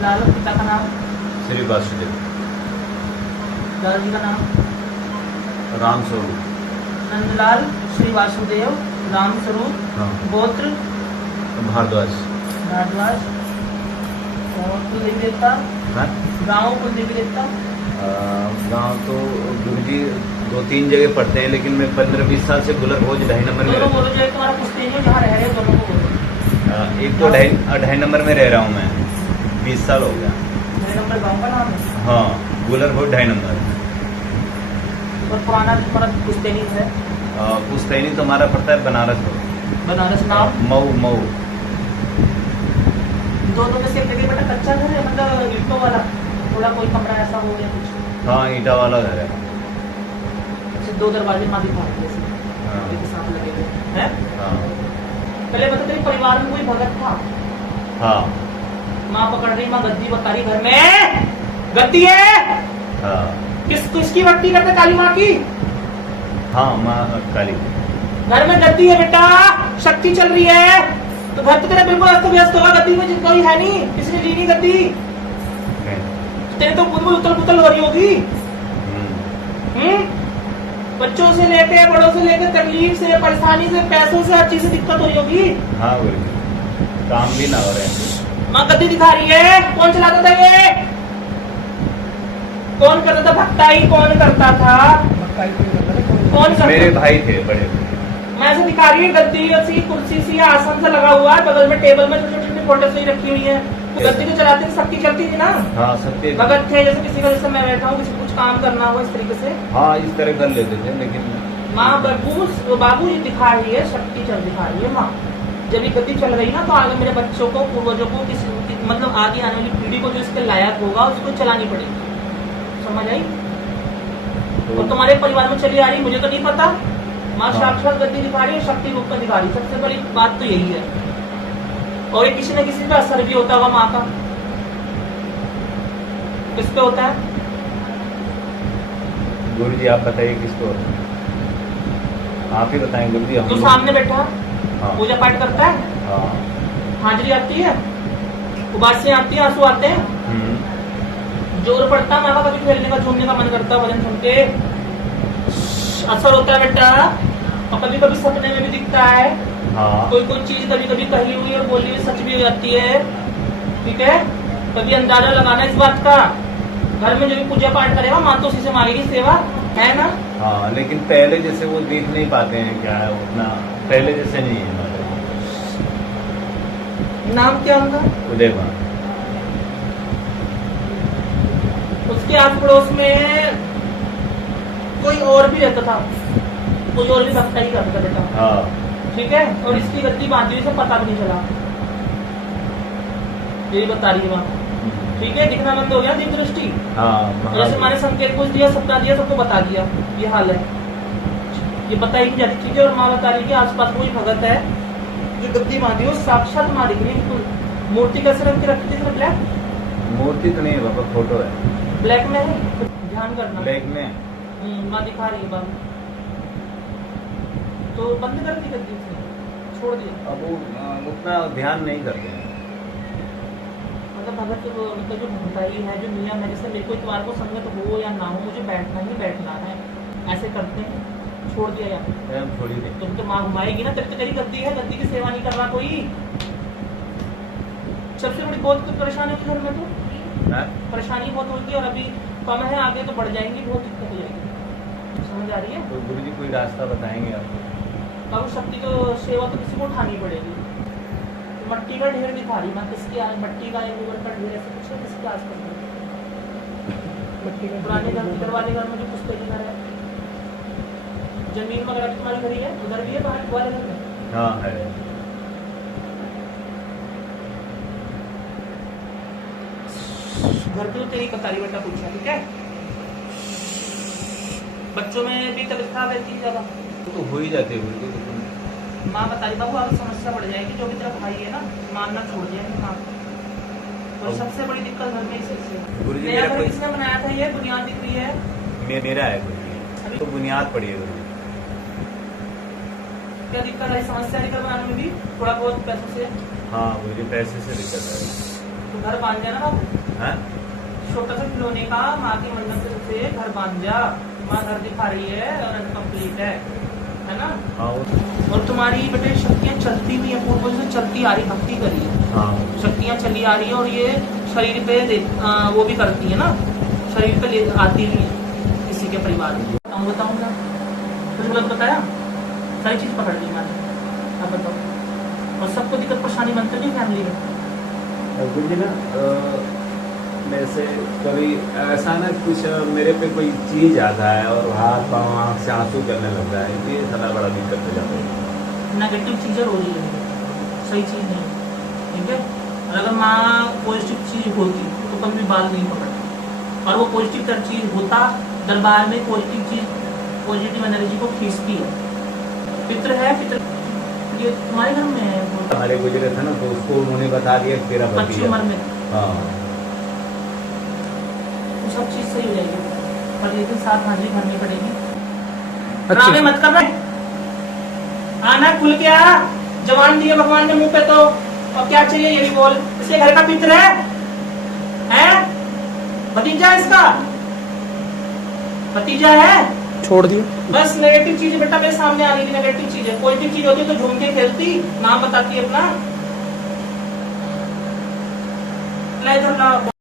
नंदलाल, पिता का नाम? श्री वासुदेव। दादाजी का नाम? राम स्वरूप। नंदलाल श्री वासुदेव राम स्वरूप। हाँ। गोत्र? भारद्वाज। भारद्वाज। और कुल देवी देवता? हाँ? गाँव कुल देवी देवता? गाँव तो गुरु जी 2-3 जगह पढ़ते हैं, लेकिन मैं 15-20 साल से गुलर भोज 2.5 नंबर में दोनों बोलो, जो तुम्हारा पुश्तैनी हो जहाँ रह रहे हो दोनों को बोलो। एक तो 2.5 नंबर में रह रहा हूँ मैं, 20 साल हो गया। 2 नंबर गाँव का नाम है? हाँ, गुलर भोज 2.5 नंबर। और पुराना तुम्हारा पुश्तैनी है? पुश्तैनी तो हमारा पड़ता है बनारस। बनारस। नाम? मऊ। मऊ। दोनों में से एक जगह बेटा कच्चा घर है, मतलब ईंटों वाला, थोड़ा कोई कमरा ऐसा हो गया कुछ? हाँ, ईंटा वाला घर है। अच्छा, 2 दरवाजे माँ दिखा रही है हाँ। एक साथ लगे हुए हैं? हाँ। पहले बता, तेरे परिवार में कोई भगत था? हाँ। माँ पकड़ रही, माँ गद्दी बता रही, घर में गद्दी है? हाँ। किसकी भक्ति करते? काली माँ की? हाँ, माँ काली। घर में गद्दी है बेटा, शक्ति चल रही है, तो घर तो तेरा बिल्कुल अस्त व्यस्त होगा। गद्दी में कोई है नहीं, किसी ने ली नहीं गद्दी, तेरे तो बिल्कुल उतल पुतल हो रही होगी। बच्चों से लेके बड़ों से लेके तकलीफ से, परेशानी से, पैसों से, हर चीज से दिक्कत हो रही होगी। हाँ, काम भी ना हो रहे हैं। माँ गद्दी दिखा रही है। कौन चलाता था ये? कौन करता था? भक्ताई कौन करता था? कौन करता? मेरे भाई थे बड़े। मैं से दिखा रही है गद्दी सी, कुर्सी सी, आसन से लगा हुआ है, बगल में टेबल में छोटी छोटी फोटो सी रखी हुई है। गद्दी को चलाते थे, शक्ति चलती थी ना। हाँ, सत्य भगत थे, जैसे किसी का, जैसे मैं बैठा हूँ, किसी को कुछ काम करना हो इस तरीके से। हाँ, इस तरह कर लेते थे, लेकिन माँ बाबू ये दिखा रही है, शक्ति चल दिखा रही है माँ। जब ये गद्दी चल रही ना, तो आगे मेरे बच्चों को, पूर्वजों को, मतलब आगे आने वाली पीढ़ी को जो इसके लायक होगा उसको चलानी पड़ेगी। समझ आई? और तुम्हारे परिवार में चली आ रही, मुझे तो नहीं पता। माँ साक्षात गद्दी दिखा रही है, शक्ति रूप में दिखा रही है। सबसे बड़ी बात तो यही है। और ये किसी न किसी पे असर भी होता होगा माँ का। किस पे होता है? गुरु जी आप बताइए किसको होता है? आप ही बताएं गुरु जी। तो सामने बैठा हाँ। पूजा पाठ करता है? हाँ। हाजिरी आती है, उबासियां आती है, आंसू आते हैं, जोर पड़ता है, माँ का कभी खेलने का, झूमने का मन करता है, भजन सुन के असर होता है बेटा। और कभी कभी सपने में भी दिखता है। हाँ। कोई चीज कभी कभी कही हुई और बोली हुई सच भी हो जाती है। ठीक है? कभी अंदाजा लगाना इस बात का। घर में जो भी पूजा पाठ करेगा, माँ तो उसी से मांगेगी सेवा, है ना? हाँ, लेकिन पहले जैसे वो देख नहीं पाते हैं, क्या है उतना पहले जैसे नहीं है। नाम क्या उनका? उदयभान। उसके आस पड़ोस में कोई और भी रहता था, कोई और भी भक्ता ही करता बेटा। हाँ। ठीक है? और इसकी गद्दी बांधी हुई से पता भी नहीं चला। यही बता रही है वहाँ। ठीक है? दिखना बंद हो गया, दिव्य दृष्टि। हाँ। जैसे मैंने संकेत कुछ दिया, सपना दिया, सबको बता दिया, ये हाल है। ये बताई नहीं जाती चीजें। और माँ बता रही कि आसपास कोई भगत है जो गद्दी बांधी हो, साक्षात माँ दिख रही है। मूर्ति कैसे रख के रखती थी? ब्लैक मूर्ति तो नहीं है बाबा, फोटो है। ब्लैक में है, ध्यान करना। ब्लैक में माँ दिखा रही है बंद, तो बंद कर दी गद्दी से, छोड़ दिया। अब वो उतना ध्यान नहीं करते हैं। मतलब भगत मतलब जो भगताई है, जो नियम है, जैसे मेरे को इतवार को संगत हो या ना हो, मुझे बैठना ही बैठना है, ऐसे करते हैं, छोड़ दिया यार। छोड़ ही दे। तुम तो माँ घुमाएगी ना, तब तो तेरी गद्दी है, गद्दी की सेवा नहीं कर रहा कोई। सबसे बड़ी बहुत परेशानी होगी घर में, तो परेशानी बहुत होगी, और अभी कम है, आगे तो बढ़ जाएंगी, बहुत दिक्कत हो जाएगी। समझ आ रही है? तो गुरु जी कोई रास्ता बताएंगे आपको? अब शक्ति को सेवा तो किसी को उठानी पड़ेगी। मट्टी का ढेर दिखा रही मैं, किसकी मट्टी का, गोबर का ढेर, ऐसे कुछ है किसके आसपास? पुराने घर वाले घर में जो पुस्तक घर है, जमीन वगैरह तुम्हारी घर ही है, उधर भी है बाहर वाले घर में? हाँ है। घर पे तो तेरी बता रही बेटा, पूछा ठीक है? बच्चों में भी तबीयत खराब रहती है ज्यादा? तो हो ही जाते हैं। माँ बता रही बाबू आगे समस्या बढ़ जाएगी, जो भी तेरा भाई है ना, मानना छोड़ दिया माँ। और सबसे बड़ी दिक्कत घर में इसी से। नया घर किसने बनाया था? ये बुनियाद दिख रही है मेरा है गुरु जी, तो बुनियाद पड़ी है गुरु जी। क्या दिक्कत है? समस्या घर बनाने में भी थोड़ा बहुत पैसों से? हाँ, मुझे पैसे से दिक्कत है। तो घर बांध जा ना बाबू, हाँ? छोटा सा खिलौने का माँ की मन्नत से घर बांध जा। माँ घर दिखा रही है और इनकम्प्लीट है ना। हाँ और तुम्हारी बेटे शक्तियाँ चलती भी है, पूर्व से चलती आ रही, भक्ति करी है, हाँ शक्तियाँ चली आ रही है और ये शरीर पे वो भी करती है ना, शरीर पे आती भी है किसी के परिवार में। बताऊंगा कुछ गलत बताया, सारी चीज पकड़ ली मैंने, आप बताओ। और सबको दिक्कत परेशानी बनती नहीं फैमिली में। गुरुजी ना मैं से कभी ऐसा ना कुछ मेरे पे कोई चीज आता है और हाथ पाँव आँख से आंसू करने लगता है, ये सारा बड़ा दिक्कत हो जाता है। नेगेटिव चीजें रोज ही रहेंगी, सही चीज नहीं, ठीक है। और अगर माँ पॉजिटिव चीज होती तो कभी भी बाल नहीं पकड़ती, और वो पॉजिटिव चीज होता दरबार में पॉजिटिव चीज, पॉजिटिव एनर्जी को खींचती है। पितृ है, पितृ ये तुम्हारे घर में है, हमारे गुजरे थे ना तो उसको उन्होंने बता दिया कि तेरा बच्ची भतीजा। उम्र में हाँ तो सब चीज सही हो जाएगी, पर लेकिन साथ हाजिरी भरनी पड़ेगी। ड्रामे मत कर रहे, आना खुल के आ, जवान दिए भगवान ने मुंह पे तो, और क्या चाहिए ये भी बोल। इसके घर का पितृ है, भतीजा इसका, भतीजा है, छोड़ दिया। बस नेगेटिव चीज बेटा मेरे सामने आ रही थी, नेगेटिव चीज है। पॉजिटिव चीज होती तो झूम के खेलती, नाम बताती अपना।